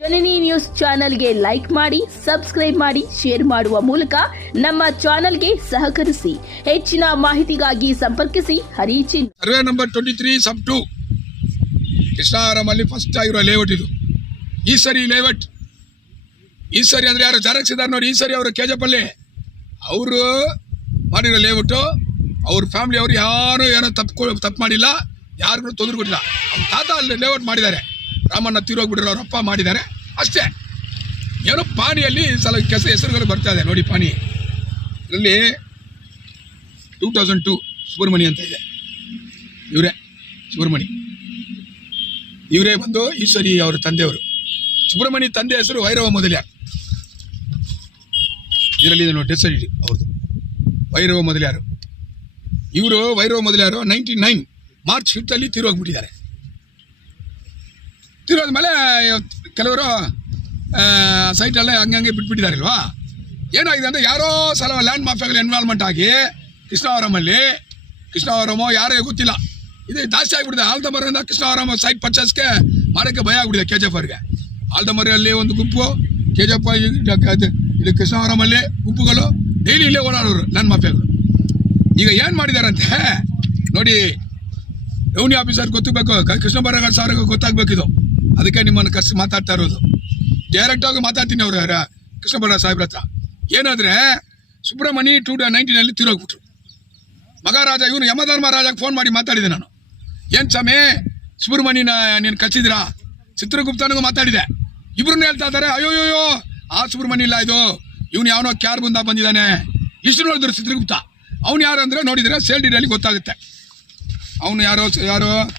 ಜನನಿ news ಚಾನೆಲ್ಗೆ like ಮಾಡಿ, subscribe ಮಾಡಿ, ಶೇರ್ ಮಾಡುವ ಮೂಲಕ ನಮ್ಮ ಚಾನೆಲ್ಗೆ ಸಹಕರಿಸಿ. ಹೆಚ್ಚಿನ ಮಾಹಿತಿಗಾಗಿ ಸಂಪರ್ಕಿಸಿ. ಹರಿಚಿನ್. Survey number twenty three sub two. ಕೃಷ್ಣಾರಾಮಲ್ಲಿ first ಆಗಿರೋ ಲೇಔಟ್ ಇದು. ಈ ಸರಿ ಲೇಔಟ್ ಈ ಸರಿ ಅಂದ್ರೆ ಯಾರು ಜೆರಾಕ್ಸ್ ಇದ್ದಾರೆ ಈ ಸರಿ ಅವರು ಕೆಜಪಲ್ಲಿ ಅವರು ಮಾಡಿರೋ ಲೇಔಟು ಅವ್ರ ಫ್ಯಾಮಿಲಿ ಅವರು ಯಾರು ಏನೋ ತಪ್ಪು ತಪ್ಪು ಮಾಡಿಲ್ಲ. ಯಾರಿಗೂ ತೊಂದರೆ ಕೊಟ್ಟಿಲ್ಲ. ತಾತ ಅಲ್ಲಿ ಲೇಔಟ್ ಮಾಡಿದ್ದಾರೆ. ರಾಮಣ್ಣ ತೀರೋಗ್ಬಿಟ್ರೆ ಅವ್ರ ಅಪ್ಪ ಮಾಡಿದ್ದಾರೆ. ಅಷ್ಟೇ. ಏನೋ ಪಾನಿಯಲ್ಲಿ ಸಲ ಕೆಸ ಹೆಸರುಗಳು ಬರ್ತಾ ಇದೆ. ನೋಡಿ ಪಾನಿ. ಇದರಲ್ಲಿ ಟೂ ತೌಸಂಡ್ ಟೂ ಸುಬ್ರಹ್ಮಣಿ ಅಂತ ಇದೆ. ಇವರೇ, ಸುಬ್ರಹ್ಮಣಿ. ಇವರೇ ಬಂದು ಈಶ್ವರಿ ಅವರ ತಂದೆಯವರು. ಸುಬ್ರಹ್ಮಣ್ಯ ತಂದೆ ಹೆಸರು ವೈರವ ಮೊದಲ್ಯಾರ್. ಇದರಲ್ಲಿ ಇದೆ ನೋಡಿ ಸರ್ಟಿಫಿಕೇಟ್ ಅವ್ರದ್ದು ವೈರವ ಮೊದಲಿಯಾರು. ಇವರು Vairava Mudaliar ninety nine March ಫಿಫ್ತಲ್ಲಿ ತೀರೋಗ್ಬಿಟ್ಟಿದ್ದಾರೆ ತೀರೋದ್ಮೇಲೆ ಕೆಲವರು ಸೈಟಲ್ಲೇ ಹಂಗೆ ಬಿಟ್ಬಿಟ್ಟಿದ್ದಾರಲ್ವಾ ಏನಾಗಿದೆ ಅಂದರೆ ಯಾರೋ ಸಲ ಲ್ಯಾಂಡ್ ಮಾಫಿಯಾಗಲಿ ಇನ್ವಾಲ್ವ್ಮೆಂಟ್ ಆಗಿ ಕೃಷ್ಣಾವರಮಲ್ಲಿ, ಕೃಷ್ಣಾವರಮೋ ಯಾರೇ ಗೊತ್ತಿಲ್ಲ. ಇದು ಜಾಸ್ತಿ ಆಗಿಬಿಟ್ಟಿದೆ. ಆಲ್ದಮರಿಂದ ಕೃಷ್ಣಾವರಮ ಸೈಟ್ ಪರ್ಚೇಸ್ಗೆ ಮಾಡೋಕ್ಕೆ ಭಯ ಆಗ್ಬಿಟ್ಟಿದೆ ಕೆ ಜಿ ಎಫ್ ಅವ್ರಿಗೆ. ಆಲ್ದಮರಿಯಲ್ಲಿ ಒಂದು ಗುಂಪು ಕೆ ಜಿ ಎಫ್ ಇದು ಕೃಷ್ಣಾವರಮಲ್ಲಿ ಗುಂಪುಗಳು ಡೈಲಿ ಇಲ್ಲೇ ಓಡಾಡೋರು ಲ್ಯಾಂಡ್ ಮಾಫಿಯಾಗಳು ಈಗ ಏನು ಮಾಡಿದಾರಂತೆ? ನೋಡಿ ರೆವಿನ್ಯೂ ಆಫೀಸರ್ ಗೊತ್ತಬೇಕು ಕೃಷ್ಣ ಬರಗಾರ ಸಾರಿಗೆ ಗೊತ್ತಾಗ್ಬೇಕು ಇದು ಅದಕ್ಕೆ ನಿಮ್ಮನ್ನು ಕರೆಸಿ ಮಾತಾಡ್ತಾ ಇರೋದು. ಡೈರೆಕ್ಟ್ ಆಗಿ ಮಾತಾಡ್ತೀನಿ ಅವರು, ಯಾರ? ಕೃಷ್ಣಬಣ್ಣ ಸಾಹೇಬ್ರ ಹತ್ರ. ಏನಾದ್ರೆ ಸುಬ್ರಹ್ಮಣಿ ಟೂ ನೈನ್ಟೀನಲ್ಲಿ ತಿರೋಗ್ಬಿಟ್ರು. ಮಹಾರಾಜ, ಇವನು ಯಮಧರ್ಮರಾಜಗೆ ಫೋನ್ ಮಾಡಿ ಮಾತಾಡಿದೆ ನಾನು. ಏನ್ ಸ್ವಾಮಿ, ಸುಬ್ರಹ್ಮಣ್ಯನ ನೀನು ಕಚ್ಚಿದ್ರಾ ಚಿತ್ರಗುಪ್ತನಿಗೂ ಮಾತಾಡಿದೆ. ಇಬ್ರನ್ನ ಹೇಳ್ತಾ ಇದ್ದಾರೆ ಅಯ್ಯೋಯ್ಯೋ ಆ ಸುಬ್ರಹ್ಮಣ್ಯ ಇಲ್ಲ ಇದು. ಇವನು ಯಾವನೋ ಕ್ಯಾರ್ ಬಂದ ಬಂದಿದ್ದಾನೆ. ಇಷ್ಟು ನೋಡಿದ್ರು ಚಿತ್ರಗುಪ್ತ. ಅವ್ನು ಯಾರು ಅಂದ್ರೆ ನೋಡಿದ್ರೆ ಸೇಲ್ ಡೀಟೇಲಿ ಗೊತ್ತಾಗುತ್ತೆ. ಅವನು ಯಾರೋ, ಯಾರು?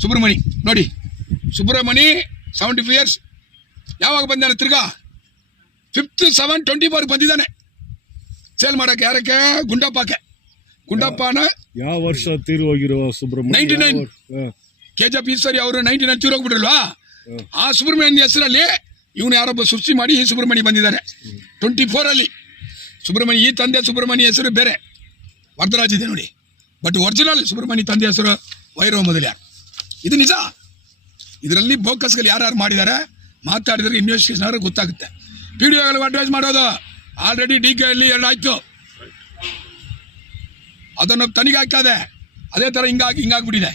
ಸುಬ್ರಹ್ಮಣಿ ನೋಡಿ. ಸುಬ್ರಹ್ಮಣಿ ಸೆವೆಂಟಿ ಫೈವ್ ಇಯರ್ಸ್ ಯಾವಾಗ ಬಂದಾನೆ ತಿರ್ಗಾ? ಫಿಫ್ತ್ ಸೆವೆನ್ ಟ್ವೆಂಟಿ ಫೋರ್ಗೆ ಬಂದಿದ್ದಾನೆ. ಸೇಲ್ ಮಾಡಕ್ಕೆ ಯಾರಕ್ಕೆ? ಗುಂಡಪ್ಪಕ್ಕೆ. ಗುಂಡಪ್ಪನ ಯಾವ ವರ್ಷ ತೀರು ಹೋಗಿರುವ ಸುಬ್ರಹ್ಮಣ್ಯ? 99. ಯಾವ- ಹಾ. ಕೆ ಜೆ ಪಿ ಈಶ್ವರಿ ಅವರು ತೀರು ಹೋಗ್ಬಿಟ್ರಲ್ವಾ? ಆ ಸುಬ್ರಹ್ಮಣ್ಯ ಹೆಸರಲ್ಲಿ ಇವನು ಯಾರೊಬ್ಬ ಸೃಷ್ಟಿ ಮಾಡಿ ಈ ಸುಬ್ರಹ್ಮಣ್ಯ ಬಂದಿದ್ದಾರೆ. ಟ್ವೆಂಟಿ ಫೋರಲ್ಲಿ ಸುಬ್ರಹ್ಮಣ್ಯ ಈ ತಂದೆ ಸುಬ್ರಹ್ಮಣ್ಯ ಹೆಸರು ಬೇರೆ. ವರದರಾಜ್ ಇದೆ ನೋಡಿ. ಬಟ್ ಒರಿಜಿನಲ್ ಸುಬ್ರಹ್ಮಣ್ಯ ತಂದೆ ಹೆಸರು ವೈರವ ಮೊದಲ ಇದು ನಿಜ? ಇದರಲ್ಲಿ ಬೋಕಸ್ಗಳು ಯಾರ್ಯಾರು ಮಾಡಿದ್ದಾರೆ? ಮಾತಾಡಿದರೆ ಇನ್ವೆಸ್ಟಿಗೇಷನ್ ಅವ್ರಿಗೆ ಗೊತ್ತಾಗುತ್ತೆ. ಪಿ ಡಿ ಅಡ್ವೈಸ್ ಮಾಡೋದು. ಆಲ್ರೆಡಿ ಡಿ ಕೆ ಅಲ್ಲಿ ಆಯಿತು ಅದನ್ನು ತನಿಖೆ ಆಗ್ತದೆ. ಅದೇ ಥರ ಹಿಂಗಾಗಿ ಹಿಂಗಾಗ್ಬಿಟ್ಟಿದೆ.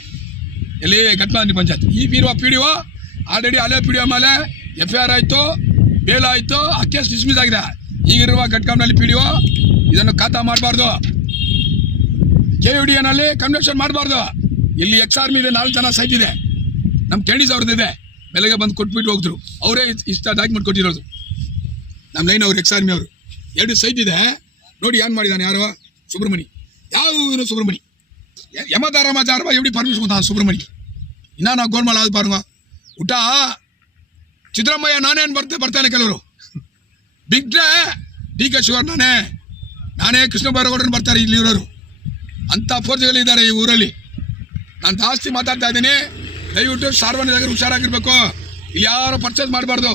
ಎಲ್ಲಿ ಘಟನಾ ಪಂಚಾಯತ್. ಈ ಇರುವ ಪಿ ಡಿ ಒ ಆಲ್ರೆಡಿ ಹಳೆ ಪಿ ಡಿ ಒ ಮೇಲೆ ಎಫ್ ಐ ಆರ್ ಆಯಿತು ಬೇಲ್ ಆಯಿತು, ಆ ಕೇಸ್ ಡಿಸ್ಮಿಸ್ ಆಗಿದೆ. ಈಗಿರುವ ಘಟ್ಕಾಮ್ನಲ್ಲಿ ಪಿ ಡಿ ಒ ಇದನ್ನು ಖಾತಾ ಮಾಡಬಾರ್ದು. ಕೆ ಯು ಡಿ ಎನಲ್ಲಿ ಕನ್ವೆಕ್ಷನ್ ಮಾಡಬಾರ್ದು. ಇಲ್ಲಿ ಎಕ್ಸ್ ಆರ್ಮಿ ಇದೆ ನಾಲ್ಕು ಜನ ಸೈಟ್ ಇದೆ. ನಮ್ಮ ಟೆನಿಸ್ ಅವ್ರದ್ದು ಇದೆ ಬೆಳಗ್ಗೆ ಬಂದು ಕೊಟ್ಬಿಟ್ಟು ಹೋಗಿದ್ರು ಅವರೇ ಇಷ್ಟ ಡಾಕ್ಯುಮೆಂಟ್ ಕೊಟ್ಟಿರೋದು ನಮ್ಮ ಲೈನ್ ಅವ್ರು ಎಕ್ಸ್ ಆರ್ಮಿ ಅವರು ಎರಡು ಸೈಟ್ ಇದೆ ನೋಡಿ ಏನು ಮಾಡಿದ್ದಾನೆ ಯಾರು ಸುಬ್ರಹ್ಮಣಿ ಯಾವ ಇವನು ಸುಬ್ರಹ್ಮಣಿ ಯಮಧಾರಮ ಜಾರಮ எப்படி பர்மிஷன் கொடுத்தான் சுப்பிரமணி என்ன நான் ಗೋಲ್ಮಾಲ್ ಆದ್ பாருங்க ಊಟ ಸಿದ್ದರಾಮಯ್ಯ ನಾನೇನು ಬರ್ತೆ ಬರ್ತಾನೆ ಕೆಲವರು ಬಿಗ್ರೆ ಡಿ ಕೆ ಶಿವರ್ ನಾನೇ ನಾನೇ ಕೃಷ್ಣ ಬೈರೇಗೌಡರನ್ನು ಬರ್ತಾರೆ ಇಲ್ಲಿ ಇರೋರು ಅಂಥ ಫೋರ್ಸ್ಗಳಿದ್ದಾರೆ ಈ ಊರಲ್ಲಿ ನಾನು ಜಾಸ್ತಿ ಮಾತಾಡ್ತಾ ಇದ್ದೀನಿ ದಯವಿಟ್ಟು ಸಾರ್ವಜನಿಕರು ಹುಷಾರಾಗಿರ್ಬೇಕು. ಯಾರು ಪರ್ಚೇಸ್ ಮಾಡಬಾರ್ದು.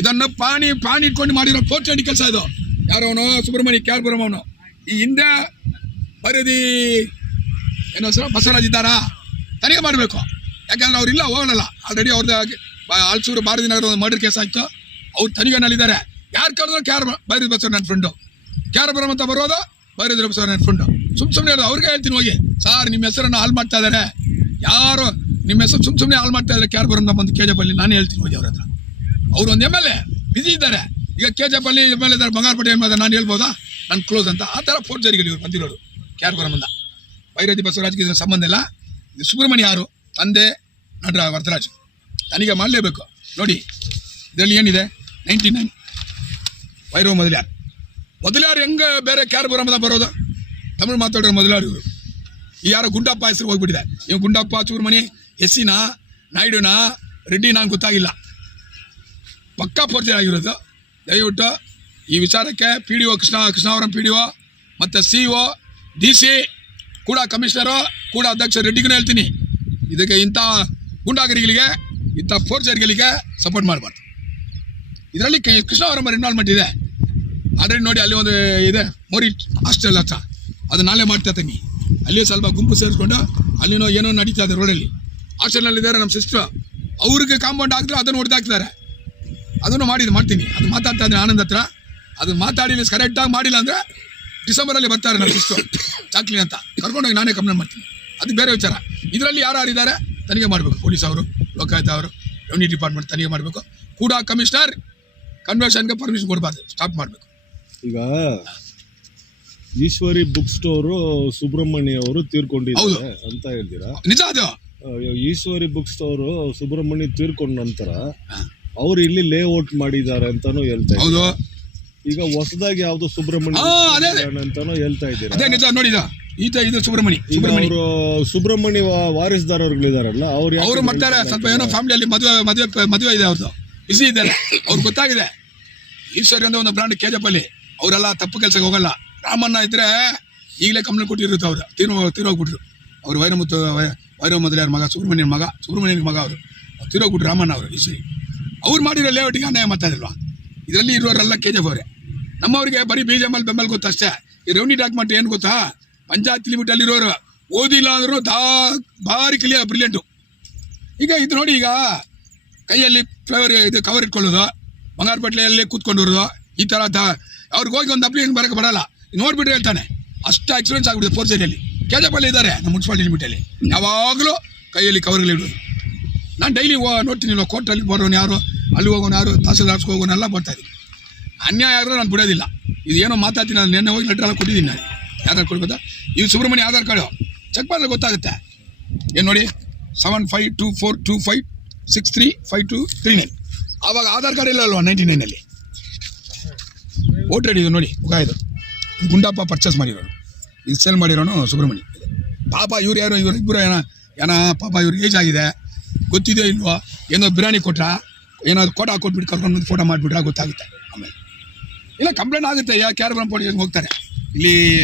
ಇದನ್ನು ಪಾಣಿ ಪಾಣಿ ಇಟ್ಕೊಂಡು ಮಾಡಿರೋ ಫೋರ್ಚಂಡಿ ಕೆಲಸ ಇದು. ಯಾರವನು ಸುಬ್ರಹ್ಮಣ್ಯ ಕ್ಯಾರ್ಪುರಂ ಅವನು. ಈ ಹಿಂದೆ ಬರೀದಿ, ಏನೋ ಹೆಸರು? ಬಸವರಾಜ್ ಇದ್ದಾರಾ? ತನಿಖೆ ಮಾಡಬೇಕು. ಯಾಕಂದ್ರೆ ಇಲ್ಲ, ಹೋಗಲ್ಲ. ಆಲ್ರೆಡಿ ಅವ್ರದ್ದು ಆಲ್ಸೂರು ಬಾರದಿ ನಗರ ಒಂದು ಮರ್ಡರ್ ಕೇಸ್ ಆಯಿತು. ಅವ್ರು ತನಿಖೆನಲ್ಲಿದ್ದಾರೆ. ಯಾರು ಕರೆದ್ರು ಕ್ಯಾರ್ ಬೈರಿ ಬಸವ ನನ್ನ ಫ್ರೆಂಡು ಕ್ಯಾರ್ ಅಂತ ಬರೋದು ಬೈರಿದ್ರು ಬಸವ ನನ್ನ ಫ್ರೆಂಡು ಸುಮ್ ಸುಮ್ಮನೆ ಅವ್ರಿಗೆ ಹೇಳ್ತೀನಿ, ಹೋಗಿ. ಸಾರ್, ನಿಮ್ಮ ಹೆಸರನ್ನು ಹಾಳು ಮಾಡ್ತಾ ಇದ್ದಾರೆ. ಯಾರು ನಿಮ್ಮ ಹೆಸರು ಸುಮ್ ಸುಮ್ಮನೆ ಹಾಳು ಮಾಡ್ತಾ ಇದ್ದಾರೆ ಕ್ಯಾರ್ ಬರಮ್ ಬಂದು ಕೆ ಅಲ್ಲಿ ನಾನು ಹೇಳ್ತೀನಿ ಹೋಗಿ ಅವ್ರ ಹತ್ರ. ಅವ್ರು ಒಂದು ಎಂ ಎಲ್ ಎ ಬಿಸಿ ಇದ್ದಾರೆ. ಈಗ K J Palli M L ಇದ್ದಾರೆ, ಬಂಗಾರಪೇಟೆ ಎಂ ನಾನು ಹೇಳ್ಬೋದಾ? ನಾನು ಕ್ಲೋಸ್ ಅಂತ. ಆ ಥರ ಫೋರ್ಜರಿಗೆ ಇವ್ರು ಬಂದಿರೋರು ಕ್ಯಾರ್ ಬರಮಂದ ಭೈರತಿ ಬಸವರಾಜ್ಗೆ ಇದರ ಸಂಬಂಧ ಇಲ್ಲ. ಇದು ಸುಬ್ರಹ್ಮಣ್ಯ ಯಾರು? ತಂದೆ ನಟರ ವರದರಾಜ್. ನನಗೆ ಮಾಡಲೇಬೇಕು. ನೋಡಿ, ಇದರಲ್ಲಿ ಏನಿದೆ? Ninety nine ವೈರವ ಮೊದಲ್ಯಾರ್. ಮೊದಲ್ಯಾರು ಹೆಂಗೆ ಬೇರೆ ಕ್ಯಾರ್ ಬರಮದ ಬರೋದು? ತಮಿಳು ಮಾತಾಡೋರು ಮೊದಲಾರು ಇವರು. ಯಾರೋ ಗುಂಡಪ್ಪ ಹೆಸರು ಹೋಗ್ಬಿಟ್ಟಿದೆ. ಇವ್ ಗುಂಡಪ್ಪ, ಚೂರ್ಮಣಿ, ಎಸ್ಸಿನ, ನಾಯ್ಡುನಾ ರೆಡ್ಡಿ ನಾನು ಗೊತ್ತಾಗಿಲ್ಲ. ಪಕ್ಕಾ ಪರಿಚಯ ಆಗಿರೋದು. ದಯವಿಟ್ಟು ಈ ವಿಚಾರಕ್ಕೆ P D O Krishna, Krishnavaram P D O ಮತ್ತು ಸಿ ಒ ಡಿ ಸಿ ಕೂಡ ಕಮಿಷನರು, ಕೂಡ ಅಧ್ಯಕ್ಷ ರೆಡ್ಡಿಗೂ ಹೇಳ್ತೀನಿ. ಇದಕ್ಕೆ ಇಂಥ ಗುಂಡಾಗರಿಗಳಿಗೆ, ಇಂಥ ಫೋರ್ಜರ್ಗಳಿಗೆ ಸಪೋರ್ಟ್ ಮಾಡಬಾರ್ದು. ಇದರಲ್ಲಿ ಕೃಷ್ಣಾವರಂ ಇನ್ವಾಲ್ವ್ಮೆಂಟ್ ಇದೆ. ಆಲ್ರೆಡಿ ನೋಡಿ ಅಲ್ಲಿ ಒಂದು ಇದೆ ಮೋರಿ ಹಾಸ್ಟೆಲ್ ಹತ್ರ. ಅದು ನಾಳೆ ಮಾಡ್ತಾ ಇದ್ದೀನಿ ಅಲ್ಲಿ ಸ್ವಲ್ಪ ಗುಂಪು ಸೇರಿಸ್ಕೊಂಡು ಅಲ್ಲಿನೋ ಏನೋ ನಡೀತಾ ಇದೆ ರೋಡಲ್ಲಿ ಹಾಸ್ಟೆಲ್ನಲ್ಲಿದ್ದಾರೆ ನಮ್ಮ ಸಿಸ್ಟ್ರು ಅವ್ರಿಗೆ ಕಾಂಪೌಂಡ್ ಹಾಕಿದ್ರೆ ಅದನ್ನು ಹೊಡೆದಾಕ್ತಾರೆ ಅದನ್ನು ಮಾಡಿದ್ದು ಮಾಡ್ತೀನಿ. ಅದು ಮಾತಾಡ್ತಾ ಇದ್ದೀನಿ ಆನಂದ್ ಹತ್ರ. ಅದು ಮಾತಾಡಿ ಕರೆಕ್ಟಾಗಿ ಮಾಡಿಲ್ಲ ಅಂದರೆ ಡಿಸೆಂಬರಲ್ಲಿ ಬರ್ತಾರೆ ನಮ್ಮ ಸಿಸ್ಟ್ರು ಚಾಕ್ಲಿ ಅಂತ. ಕರ್ಕೊಂಡೋಗಿ ನಾನೇ ಕಂಪ್ಲೇಂಟ್ ಮಾಡ್ತೀನಿ. ಅದು ಬೇರೆ ವಿಚಾರ. ಇದರಲ್ಲಿ ಯಾರು ಇದ್ದಾರೆ? ತನಿಖೆ ಮಾಡಬೇಕು. ಪೊಲೀಸ್ ಅವರು, ಲೋಕಾಯುಕ್ತ ಅವರು ರೆವಿನ್ಯೂ ಡಿಪಾರ್ಟ್ಮೆಂಟ್ ತನಿಖೆ ಮಾಡಬೇಕು. ಕೂಡ ಕಮಿಷನರ್ ಕನ್ವೆನ್ಷನ್ಗೆ ಪರ್ಮಿಷನ್ ಕೊಡಬಾರ್ದು. ಸ್ಟಾಪ್ ಮಾಡಬೇಕು. ಈಗ ಈಶ್ವರಿ ಬುಕ್ ಸ್ಟೋರು ಸುಬ್ರಹ್ಮಣ್ಯ ಅವರು ತೀರ್ಕೊಂಡಿದ್ದಾರೆ ಅಂತ ಹೇಳ್ತೀರಾ? ನಿಜ ಅದು. ಈಶ್ವರಿ ಬುಕ್ ಸ್ಟೋರು ಸುಬ್ರಹ್ಮಣ್ಯ ತೀರ್ಕೊಂಡ ನಂತರ ಅವ್ರು ಇಲ್ಲಿ ಲೇಔಟ್ ಮಾಡಿದ್ದಾರೆ ಅಂತಾನು ಹೇಳ್ತಾ ಇದ್ದಾರೆ. ಹೌದು. ಈಗ ಹೊಸದಾಗಿ ಯಾವ್ದು ಸುಬ್ರಹ್ಮಣ್ಯ. ಅಂತಾನು ಹೇಳ್ತಾ ಇದ್ದೀರಾ? ಅದೇ ನಿಜ ನೋಡಿದ ಈತ ಇದು ಸುಬ್ರಹ್ಮಣಿ ಸುಬ್ರಹ್ಮಣ್ಯ. ವಾ- ವಾರಿಸ್ದಾರರುಗಳಿದಾರಲ್ಲ ಅವ್ರು ಅವರು ಮಾಡ್ತಾರೆ ಸ್ವಲ್ಪ ಏನೋ ಫ್ಯಾಮಿಲಿಯಲ್ಲಿ ಮದುವೆ ಮದುವೆ ಮದುವೆ ಇದೆ ಅವ್ರದ್ದು ಬಿಸಿ ಇದ್ದಾರೆ. ಅವ್ರಿಗೆ ಗೊತ್ತಾಗಿದೆ. ಈಶ್ವರಿ ಅಂತ ಒಂದು ಬ್ರಾಂಡ್ ಕೆಜಪಲ್ಲಿ ಅವರೆಲ್ಲ ತಪ್ಪು ಕೆಲಸಕ್ಕೆ ಹೋಗಲ್ಲ. ರಾಮಣ್ಣ ಇದ್ರೆ ಈಗಲೇ ಕಂಪ್ಲೇಂಟ್ ಕೊಟ್ಟಿರುತ್ತೆ ಅವ್ರು. ತೀರೋ ತೀರೋಗ್ಬಿಟ್ರು ಅವ್ರು ವೈರಮುತ್ತು ವೈರ ಮೊದಲಿಯಾರ ಮಗ? ಸುಬ್ರಹ್ಮಣ್ಯನ ಮಗ ಸುಬ್ರಹ್ಮಣ್ಯನ ಮಗ ಅವರು. ತಿರೋಗ್ಬಿಟ್ರು ರಾಮಣ್ಣ ಅವರು ಈಶ್ವರಿ ಅವ್ರು ಮಾಡಿರೋ ಲೇಔಟಿಗೆ ಅನ್ಯಾಯ ಮಾತಾಡಿಲ್ವಾ ಇದರಲ್ಲಿ ಇರೋರೆಲ್ಲ ಕೆ ಜಿ ಎಫ್ ಅವರೇ. ನಮ್ಮವ್ರಿಗೆ ಬರೀ ಬಿ ಜೆ ಎಂ ಬೆಂಬಲ ಗೊತ್ತಷ್ಟೇ ಈ ರೆವಿನ್ಯೂ ಡಾಕ್ಯುಮೆಂಟ್ ಏನು ಗೊತ್ತಾ? ಪಂಚಾಯತ್ ಲಿಮಿಟ್ ಅಲ್ಲಿ ಇರೋರು. ಓದಿಲ್ಲ ಅಂದರೂ ದಾ, ಭಾರಿ ಕ್ಲಿಯರ್ ಬ್ರಿಲಿಯಂಟು ಈಗ ಇದು ನೋಡಿ ಈಗ ಕೈಯಲ್ಲಿ ಫ್ಲೇವರ್ ಇದು ಕವರ್ ಇಟ್ಕೊಳ್ಳೋದು ಬಂಗಾರಪೇಟೆಯಲ್ಲಿ ಕೂತ್ಕೊಂಡಿರೋದು ಈ ಥರ ಅವ್ರಿಗೆ ಹೋಗಿ ಒಂದು ಅಪ್ಲಿಕೇಶನ್ ಬರೋಕೆ ಬರಲ್ಲ. ನೋಡ್ಬಿಟ್ರೆ ಹೇಳ್ತಾನೆ ಅಷ್ಟು ಎಕ್ಸ್ಪೀರಿಯನ್ಸ್ ಆಗ್ಬಿಡುತ್ತೆ ಫೋರ್ಸ್ ಏರಿಯಲ್ಲಿ ಪಲ್ಲಿ ಇದ್ದಾರೆ ನಮ್ಮ ಮುನ್ಸಿಪಾಲಿಟಿ ಲಿಮಿಟಲ್ಲಿ ಯಾವಾಗಲೂ ಕೈಯಲ್ಲಿ ಕವರ್ಗಳಿಡೋದು ನಾನು ಡೈಲಿ ನೋಡ್ತೀನಿ ಕೋರ್ಟಲ್ಲಿ ಬರೋನು ಯಾರು, ಅಲ್ಲಿ ಹೋಗೋನು ಯಾರು, ತಹಸೀಲ್ದಾರ್ ಹೋಗೋನು ಹೋಗೋನೆಲ್ಲ ಬರ್ತಾ ಇದ್ದೀನಿ ಅನ್ಯಾಯ ಆದರೂ ನಾನು ಬಿಡೋದಿಲ್ಲ. ಇದು ಏನೋ ಮಾತಾಡ್ತೀನಿ, ನಾನು ನಿನ್ನೆ ಹೋಗಿ ಲೆಟ್ರ್ ಎಲ್ಲ ಕೊಟ್ಟಿದ್ದೀನಿ ನಾನು. ಯಾರು ಕೊಡ್ಬೋದಾ ಇದು ಸುಬ್ರಹ್ಮಣ್ಯ ಆಧಾರ್ ಕಾರ್ಡು. ಚೆಕ್ ಮಾಡಿದ್ರೆ ಗೊತ್ತಾಗುತ್ತೆ. ಏನು ನೋಡಿ? Seven five two four two five six three five two three nine ಆವಾಗ ಆಧಾರ್ ಕಾರ್ಡ್ ಇಲ್ಲ ಅಲ್ವಾ ನೈಂಟಿ ನೈನಲ್ಲಿ ಓಟ್ ಇದು ನೋಡಿ, ಮುಖ ಗುಂಡಪ್ಪ ಪರ್ಚೇಸ್ ಮಾಡಿರೋನು ಇದು ಸೇಲ್ ಮಾಡಿರೋನು ಸುಬ್ರಹ್ಮಣ್ಯ. ಪಾಪ ಇವ್ರು ಯಾರು? ಇವ್ರು ಇಬ್ಬರು ಏನ ಏನ ಪಾಪ ಇವ್ರು ಏಜ್ ಆಗಿದೆ. ಗೊತ್ತಿದೆಯೋ ಇಲ್ವೋ? ಏನೋ ಬಿರಿಯಾನಿ ಕೊಟ್ರ? ಏನಾದ್ರು ಕೋಟ ಕೊಟ್ಬಿಟ್ಟು ಕರ್ಕೊಂಡು ಬಂದು ಫೋಟೋ ಮಾಡಿಬಿಟ್ರೆ? ಗೊತ್ತಾಗುತ್ತೆ. ಆಮೇಲೆ. ಇಲ್ಲ ಕಂಪ್ಲೇಂಟ್ ಆಗುತ್ತೆ. ಯಾ ಕ್ಯಾರ್ ಪೊಲೀಸ್ ಹೋಗ್ತಾರೆ. ಇಲ್ಲಿ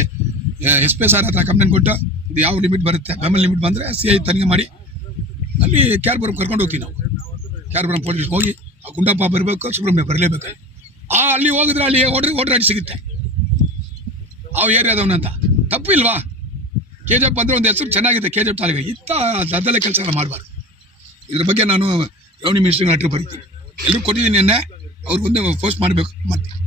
ಎಸ್ ಪಿ ಸಾರ್ ಹತ್ರ ಕಂಪ್ಲೇಂಟ್ ಕೊಟ್ಟು, ಇದು ಯಾವ ಲಿಮಿಟ್ ಬರುತ್ತೆ? ಬೆಂಬಲ ಲಿಮಿಟ್ ಬಂದರೆ ಸಿ ಐ ತನಿಖೆ ಮಾಡಿ, ಅಲ್ಲಿ ಕ್ಯಾರ್ಪುರಂ ಕರ್ಕೊಂಡು ಹೋಗ್ತೀವಿ ನಾವು. ಕ್ಯಾರ್ಪುರಂ ಪೊಲೀಸ್ ಹೋಗಿ, ಆ ಗುಂಡಪ್ಪ ಬರಬೇಕು, ಸುಬ್ರಹ್ಮಣ್ಯ ಬರಲೇಬೇಕು. ಆ, ಅಲ್ಲಿ ಹೋಗಿದ್ರೆ ಅಲ್ಲಿ ಓಡ್ರಿ ಓಡ್ರಾಡಿ ಸಿಗುತ್ತೆ. ಆ ಏರಿಯಾದವನಂತ ತಪ್ಪು ಇಲ್ವಾ? ಕೆ ಜಿ ಎಫ್ ಅಂದರೆ ಒಂದು ಹೆಸರು ಚೆನ್ನಾಗಿದೆ ಕೆ ಜಿ ಎಫ್ ತಾಲೂಕು ಇಂಥ ದದ್ದಲೆ ಕೆಲಸ ಮಾಡಬಾರ್ದು. ಇದ್ರ ಬಗ್ಗೆ ನಾನು ರೆವಿನ್ಯೂ ಮಿನಿಸ್ಟ್ರಿಗೆ ಲೆಟ್ರ್ ಬರೀತೀನಿ. ಎಲ್ಲರೂ ಕೊಟ್ಟಿದ್ದೀನಿ ನಿನ್ನೆ. ಅವ್ರಿಗೊಂದು ಪೋಸ್ಟ್ ಮಾಡಬೇಕು. ಮಾಡ್ತೀನಿ